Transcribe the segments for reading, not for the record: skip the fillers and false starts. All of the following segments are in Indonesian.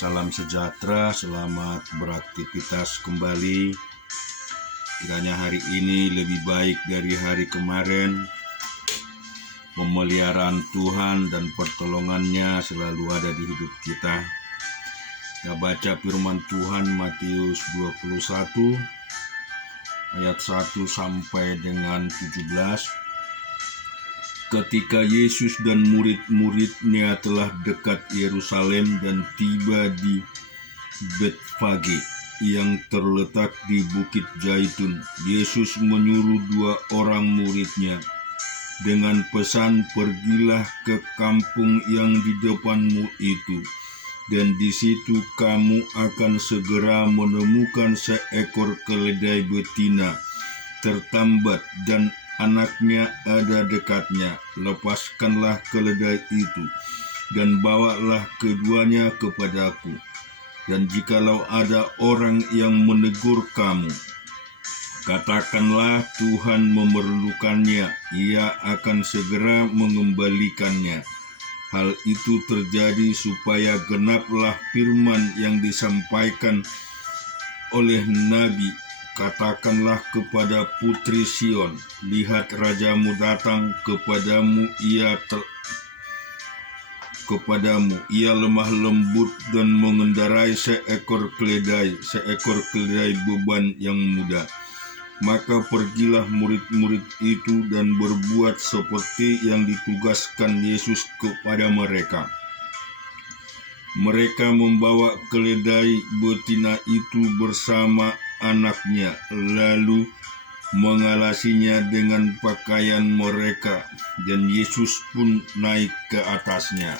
Salam sejahtera, selamat beraktivitas kembali. Kiranya hari ini lebih baik dari hari kemarin. Pemeliharaan Tuhan dan pertolongannya selalu ada di hidup kita. Kita baca firman Tuhan Matius 21 ayat 1 sampai dengan 17. Ketika Yesus dan murid-muridnya telah dekat Yerusalem dan tiba di Betfage yang terletak di Bukit Zaitun, Yesus menyuruh 2 orang muridnya dengan pesan, "Pergilah ke kampung yang di depanmu itu, dan di situ kamu akan segera menemukan seekor keledai betina tertambat dan anaknya ada dekatnya. Lepaskanlah keledai itu dan bawalah keduanya kepadaku. Dan jikalau ada orang yang menegur kamu, katakanlah Tuhan memerlukannya, ia akan segera mengembalikannya." Hal itu terjadi supaya genaplah firman yang disampaikan oleh Nabi, "Katakanlah kepada putri Sion, lihat rajamu datang kepadamu, ia lemah lembut dan mengendarai seekor keledai beban yang muda." Maka pergilah murid-murid itu dan berbuat seperti yang ditugaskan Yesus kepada mereka. Mereka membawa keledai betina itu bersama anaknya, lalu mengalasinya dengan pakaian mereka, dan Yesus pun naik ke atasnya.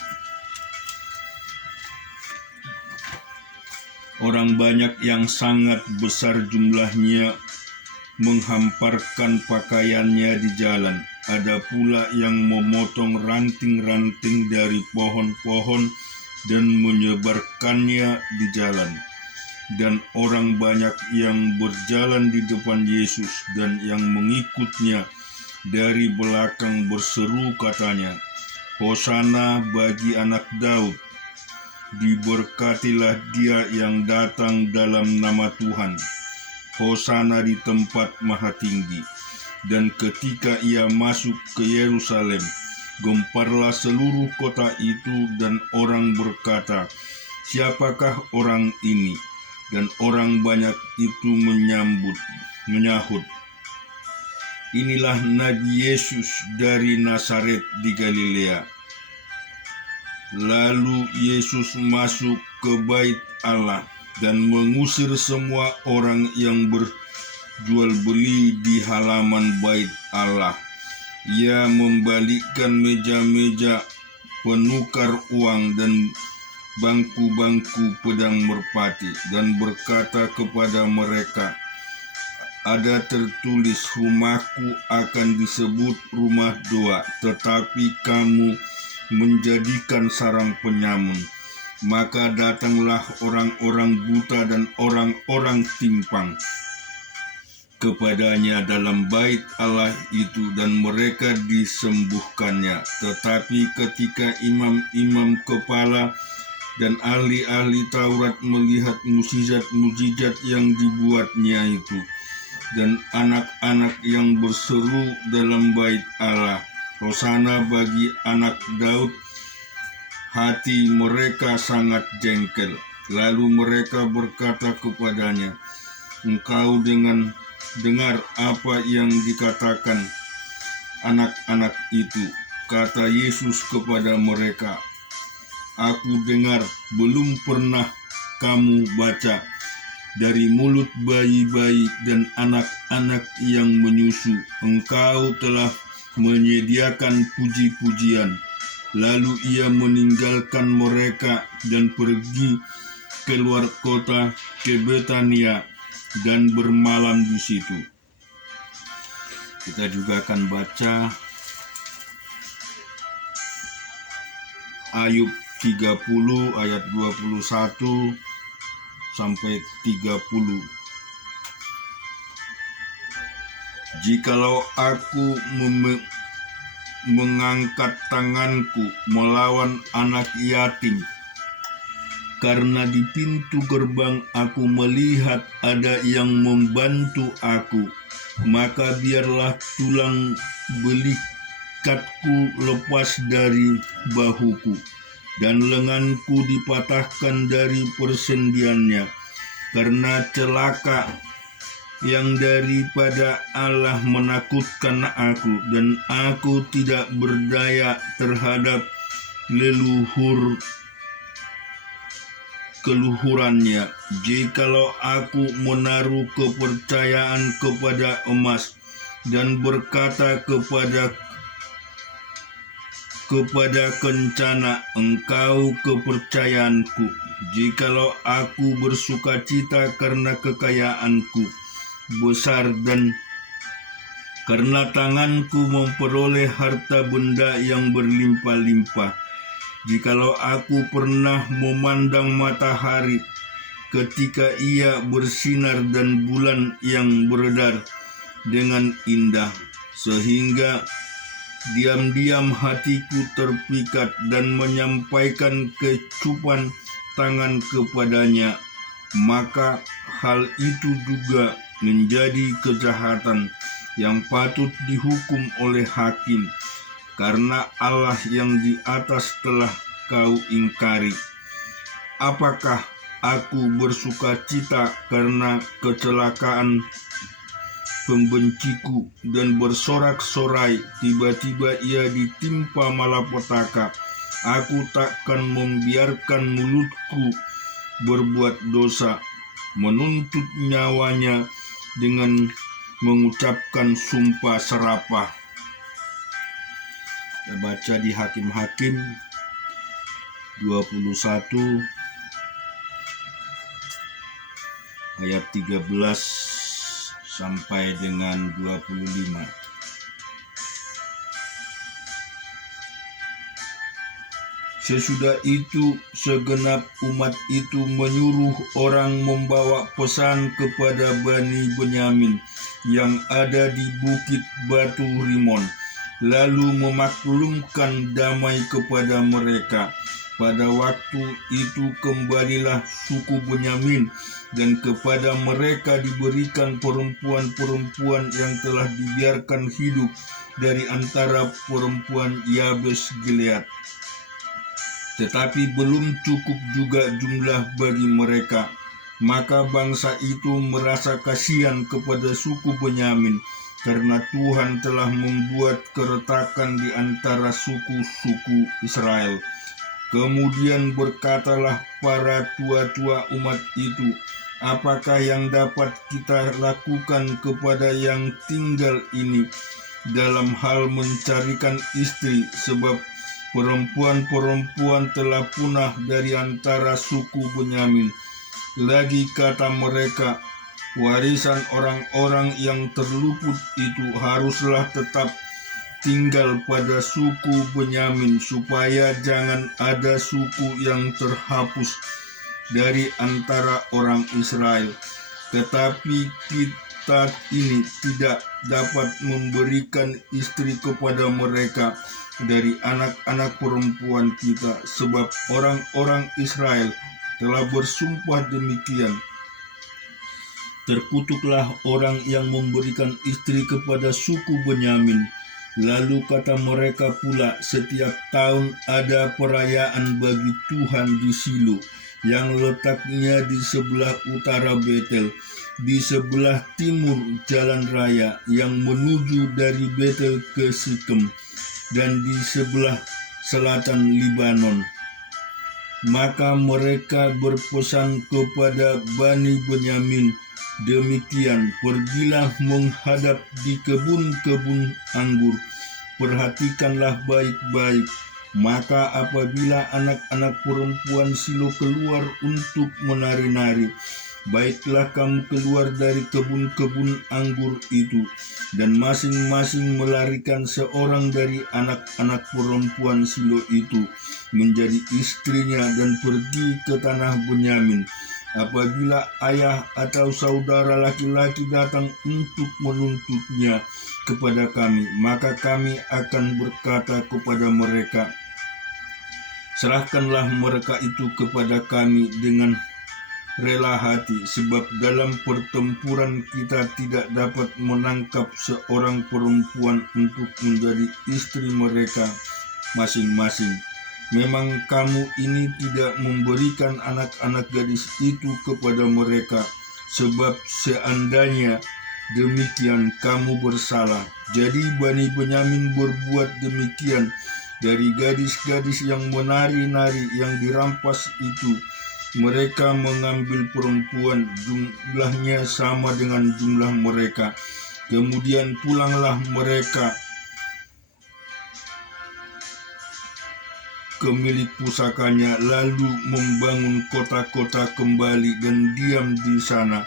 Orang banyak yang sangat besar jumlahnya menghamparkan pakaiannya di jalan. Ada pula yang memotong ranting-ranting dari pohon-pohon dan menyebarkannya di jalan. Dan orang banyak yang berjalan di depan Yesus dan yang mengikutnya dari belakang berseru katanya, "Hosana bagi anak Daud, diberkatilah dia yang datang dalam nama Tuhan. Hosana di tempat maha tinggi." Dan ketika ia masuk ke Yerusalem, gemparlah seluruh kota itu, dan orang berkata, "Siapakah orang ini?" Dan orang banyak itu menyahut, "Inilah Nabi Yesus dari Nazaret di Galilea." Lalu Yesus masuk ke bait Allah dan mengusir semua orang yang berjual beli di halaman bait Allah. Ia membalikkan meja-meja penukar uang dan bangku-bangku pedang merpati, dan berkata kepada mereka, "Ada tertulis, rumahku akan disebut rumah doa, tetapi kamu menjadikan sarang penyamun." Maka datanglah orang-orang buta dan orang-orang timpang kepadanya dalam bait Allah itu, dan mereka disembuhkannya. Tetapi ketika imam-imam kepala dan ahli-ahli Taurat melihat mukjizat-mukjizat yang dibuatnya itu, dan anak-anak yang berseru dalam bait Allah, "Hosana bagi anak Daud," hati mereka sangat jengkel. Lalu mereka berkata kepadanya, "Engkau dengar apa yang dikatakan anak-anak itu?" Kata Yesus kepada mereka, "Aku dengar, belum pernah kamu baca, dari mulut bayi-bayi dan anak-anak yang menyusu, Engkau telah menyediakan puji-pujian." Lalu ia meninggalkan mereka dan pergi keluar kota ke Betania dan bermalam di situ. Kita juga akan baca Ayub 30 ayat 21 sampai 30. "Jikalau aku mengangkat tanganku melawan anak yatim karena di pintu gerbang aku melihat ada yang membantu aku. Maka biarlah tulang belikatku lepas dari bahuku, dan lenganku dipatahkan dari persendiannya, karena celaka yang daripada Allah menakutkan aku, dan aku tidak berdaya terhadap keluhurannya. Jikalau aku menaruh kepercayaan kepada emas dan berkata kepada kencana, engkau kepercayaanku. Jikalau aku bersukacita karena kekayaanku besar, dan karena tanganku memperoleh harta benda yang berlimpah-limpah. Jikalau aku pernah memandang matahari ketika ia bersinar dan bulan yang beredar dengan indah, sehingga diam-diam hatiku terpikat dan menyampaikan kecupan tangan kepadanya, maka hal itu juga menjadi kejahatan yang patut dihukum oleh hakim, karena Allah yang di atas telah kau ingkari. Apakah aku bersukacita karena kecelakaan pembenciku dan bersorak-sorai tiba-tiba ia ditimpa malapetaka? Aku takkan membiarkan mulutku berbuat dosa, menuntut nyawanya dengan mengucapkan sumpah serapah. Kita baca di Hakim-Hakim 21 ayat 13 sampai dengan 25. Sesudah itu segenap umat itu menyuruh orang membawa pesan kepada Bani Benyamin yang ada di bukit Batu Rimon, lalu memaklumkan damai kepada mereka. Pada waktu itu kembalilah suku Benyamin, dan kepada mereka diberikan perempuan-perempuan yang telah dibiarkan hidup dari antara perempuan Yabes Gilead. Tetapi belum cukup juga jumlah bagi mereka. Maka bangsa itu merasa kasihan kepada suku Benyamin, karena Tuhan telah membuat keretakan di antara suku-suku Israel. Kemudian berkatalah para tua-tua umat itu, apakah yang dapat kita lakukan kepada yang tinggal ini dalam hal mencarikan istri, sebab perempuan-perempuan telah punah dari antara suku Benyamin. Lagi kata mereka, warisan orang-orang yang terluput itu haruslah tetap tinggal pada suku Benyamin, supaya jangan ada suku yang terhapus dari antara orang Israel. Tetapi kita ini tidak dapat memberikan istri kepada mereka dari anak-anak perempuan kita, sebab orang-orang Israel telah bersumpah demikian. Terkutuklah orang yang memberikan istri kepada suku Benyamin. Lalu kata mereka pula, setiap tahun ada perayaan bagi Tuhan di Silo, yang letaknya di sebelah utara Betel, di sebelah timur jalan raya yang menuju dari Betel ke Sikem, dan di sebelah selatan Libanon. Maka mereka berpesan kepada Bani Benyamin demikian, pergilah menghadap di kebun-kebun anggur, perhatikanlah baik-baik. Maka apabila anak-anak perempuan Silo keluar untuk menari-nari, baiklah kamu keluar dari kebun-kebun anggur itu, dan masing-masing melarikan seorang dari anak-anak perempuan Silo itu menjadi istrinya dan pergi ke tanah Benyamin. Apabila ayah atau saudara laki-laki datang untuk menuntutnya kepada kami, maka kami akan berkata kepada mereka, Serahkanlah mereka itu kepada kami dengan rela hati, sebab dalam pertempuran kita tidak dapat menangkap seorang perempuan untuk menjadi istri mereka masing-masing. Memang kamu ini tidak memberikan anak-anak gadis itu kepada mereka, sebab seandainya demikian kamu bersalah. Jadi Bani Benyamin berbuat demikian. Dari gadis-gadis yang menari-nari yang dirampas itu, mereka mengambil perempuan, jumlahnya sama dengan jumlah mereka. Kemudian pulanglah mereka ke milik pusakanya, lalu membangun kota-kota kembali dan diam di sana.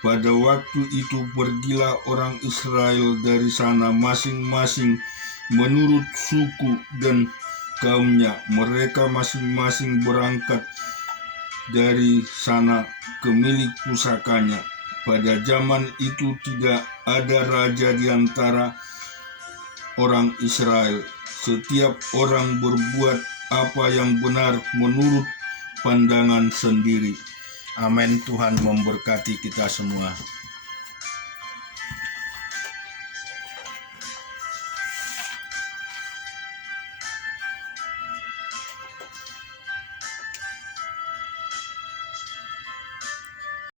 Pada waktu itu pergilah orang Israel dari sana masing-masing menurut suku dan kaumnya. Mereka masing-masing berangkat dari sana ke milik pusakanya. Pada zaman itu tidak ada raja di antara orang Israel. Setiap orang berbuat apa yang benar menurut pandangan sendiri. Amin. Tuhan memberkati kita semua.